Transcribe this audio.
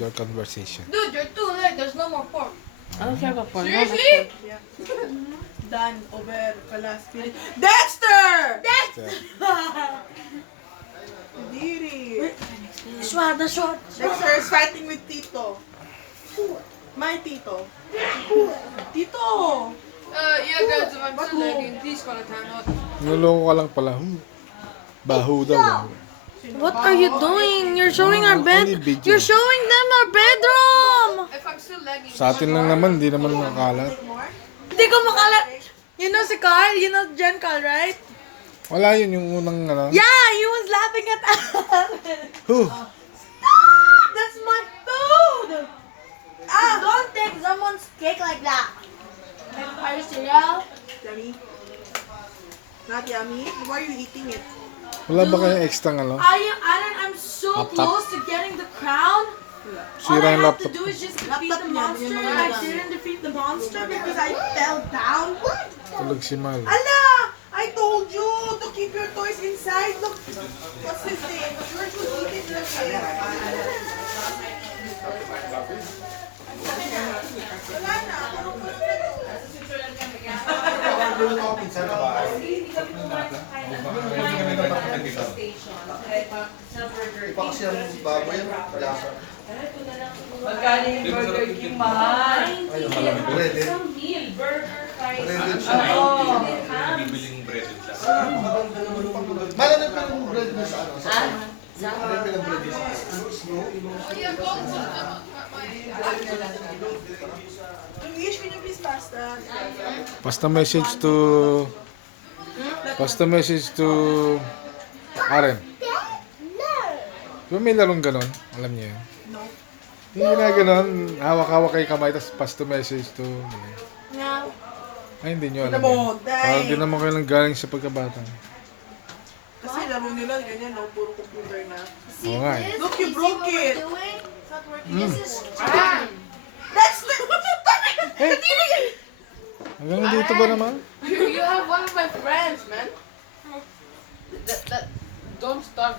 your conversation. Dude, you're too late. There's no more pork. I don't care about porn. Seriously? Yeah. Done. Over. Pala. Spirit. Dexter! Dexter! Diri. Shot, the shot. Dexter is fighting with Tito. My Tito. Tito! Yeah, guys, if I'm still lagging, please call a timeout. Nuloko ka lang pala. Baho daw. What are you doing? You're showing our bed. Only video. You're showing them our bedroom. If I'm still lagging, Sa atin lang naman, hindi naman nakakalat. Hindi ko makalat. You know si Carl? You know Jen Carl, right? Wala yun yung unang ano. Yeah, he was laughing at us. Who? Stop! That's my food. Don't take someone's cake like that. Are you serious? Yummy. Not yummy? Why are you eating it? Wala ba kayong extra ano? I'm so Laptop. close to getting the crown. All Sira I yung have to laptop. do is just defeat Laptop the niya, monster. yun And lang I lang. didn't defeat the monster because I fell down. Tulog si Mal. Ala! I told you to keep your toys inside. Look, what's his name? George will eat it. Wala na. Iba kasi ang baboy yan, lasa. Magkano yung Burger King mahal? Breaded. Breaded siya. Malamig pa yung bread mo sa ano? Sa malamig pa yung bread mo sa oh yeah, go to the timeout. Luis, can you please pass that? Pasta message to Aren. Di ba may larong ganon? Alam niyo yun? No. Hindi na ganon. Hawak-hawak kay kamay, tapos pasta message to... No. Ay, hindi nyo alam Kita mo, yun. day. Parang di naman kayo lang galing sa pagkabata. Kasi laro nila, ganyan, no? Puro computer na. Oo nga eh. Look, you broke it. It's not working. Mm. This is strong. That's the... Hanggang dito ba naman? You have one of my friends, man. That don't start.